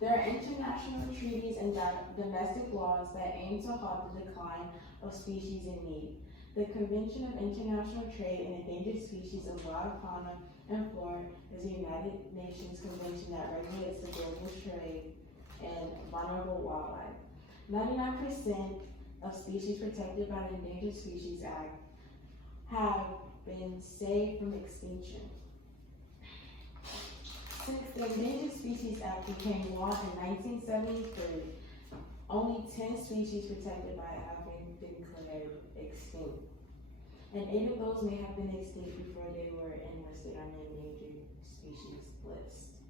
There are international treaties and domestic laws that aim to halt the decline of species in need. The Convention of International Trade in Endangered Species of Wild Fauna and Flora is a United Nations convention that regulates the global trade in vulnerable wildlife. 99% of species protected by the Endangered Species Act have been saved from extinction. Since the Endangered Species Act became law in 1973, only 10 species protected by it have been declared extinct. And 8 of those may have been extinct before they were enlisted on the endangered species list.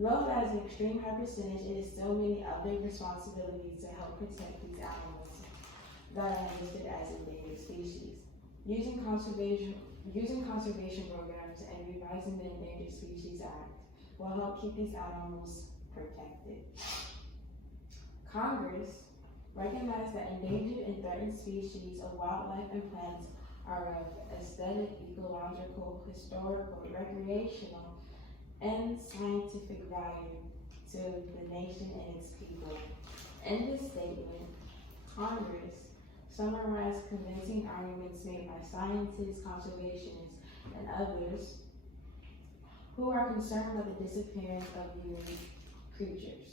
Though that is an extreme high percentage, it is still many other responsibilities to help protect these animals that are listed as endangered species. Using conservation programs and revising the Endangered Species Act will help keep these animals protected. Congress recognized that endangered and threatened species of wildlife and plants are of aesthetic, ecological, historical, recreational, and scientific value to the nation and its people. In this statement, Congress summarized convincing arguments made by scientists, conservationists, and others who are concerned about the disappearance of unique creatures.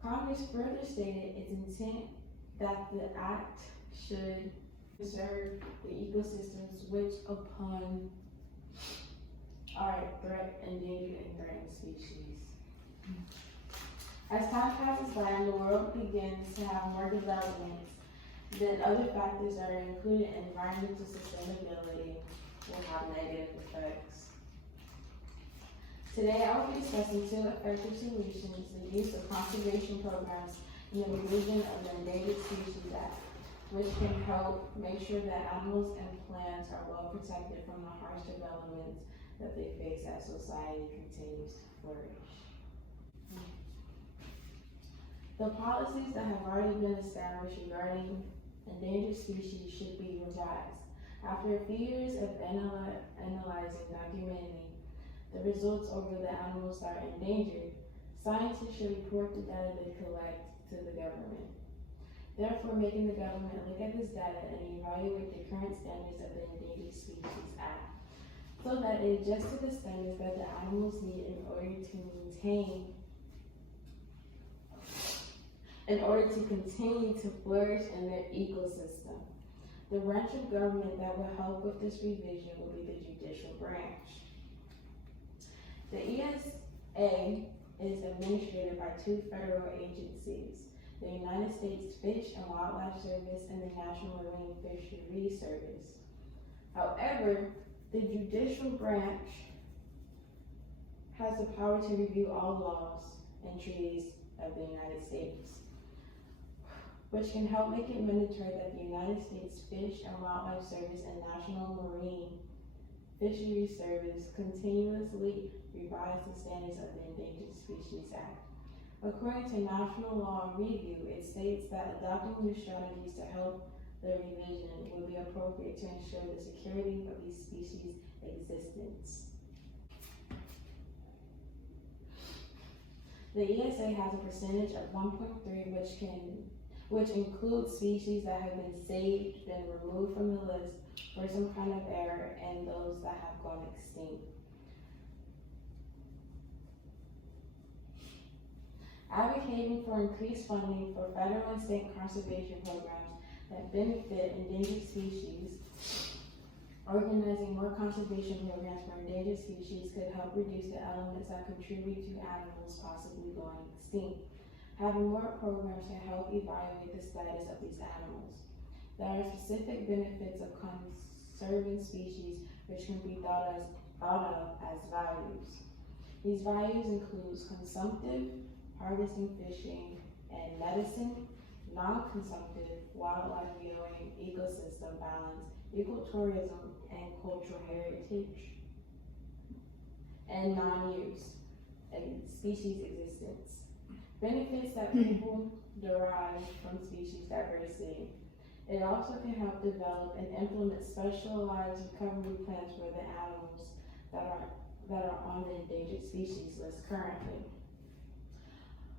Congress further stated its intent that the act should preserve the ecosystems which upon are endangered and threatened species. As time passes by and the world begins to have more developments, then other factors that are included in environmental sustainability will have negative effects. Today, I will be discussing 2 effective solutions: the use of conservation programs and the revision of the Endangered Species Act, which can help make sure that animals and plants are well protected from the harsh developments that they face as society continues to flourish. The policies that have already been established regarding endangered species should be revised. After a few years of analyzing, documenting the results over the animals that are endangered, scientists should report the data they collect to the government. Therefore, making the government look at this data and evaluate the current standards of the Endangered Species Act, so that it adjusts to the standards that the animals need in order to continue to flourish in their ecosystem. The branch of government that will help with this revision will be the judicial branch. The ESA is administered by 2 federal agencies, the United States Fish and Wildlife Service and the National Marine Fisheries Service. However, the judicial branch has the power to review all laws and treaties of the United States, which can help make it mandatory that the United States Fish and Wildlife Service and National Marine Fisheries Service continuously revise the standards of the Endangered Species Act. According to National Law Review, it states that adopting new strategies to help the revision would be appropriate to ensure the security of these species' existence. The ESA has a percentage of 1.3 which includes species that have been saved, been removed from the list for some kind of error, and those that have gone extinct. Advocating for increased funding for federal and state conservation programs that benefit endangered species. Organizing more conservation programs for endangered species could help reduce the elements that contribute to animals possibly going extinct. Having more programs to help evaluate the status of these animals. There are specific benefits of conserving species which can be thought of as values. These values include consumptive, harvesting, fishing, and medicine, non-consumptive, wildlife viewing, ecosystem balance, ecotourism, and cultural heritage, and non-use, and species existence. Benefits that people derive from species diversity. It also can help develop and implement specialized recovery plans for the animals that are that are on the endangered species list currently.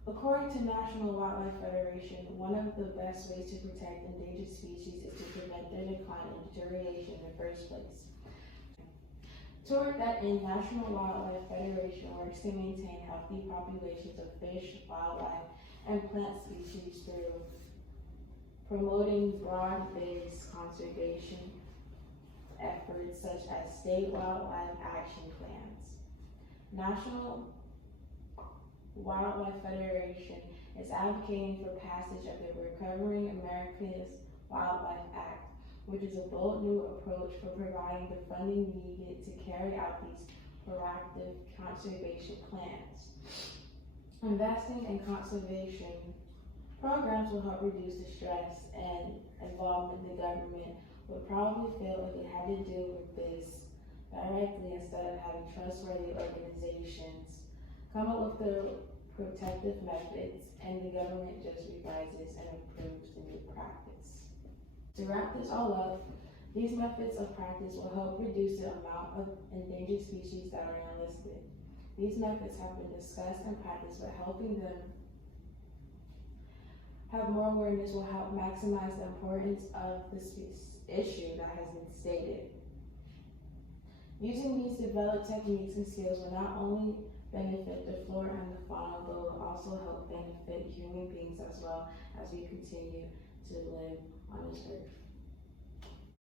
According to National Wildlife Federation, one of the best ways to protect endangered species is to prevent their decline and deterioration in the first place. Toward that end, National Wildlife Federation works to maintain healthy populations of fish, wildlife, and plant species through promoting broad-based conservation efforts such as state wildlife action plans. National Wildlife Federation is advocating for passage of the Recovering America's Wildlife Act, which is a bold new approach for providing the funding needed to carry out these proactive conservation plans. Investing in conservation programs will help reduce the stress and involvement the government would probably feel if they had to deal with this directly instead of having trustworthy organizations come up with the protective methods and the government just revises and improves the new practice. To wrap this all up, these methods of practice will help reduce the amount of endangered species that are enlisted. These methods have been discussed and practiced, but helping them have more awareness will help maximize the importance of this issue that has been stated. Using these developed techniques and skills will not only benefit the flora and the fauna, but will also help benefit human beings as well as we continue to live on this earth.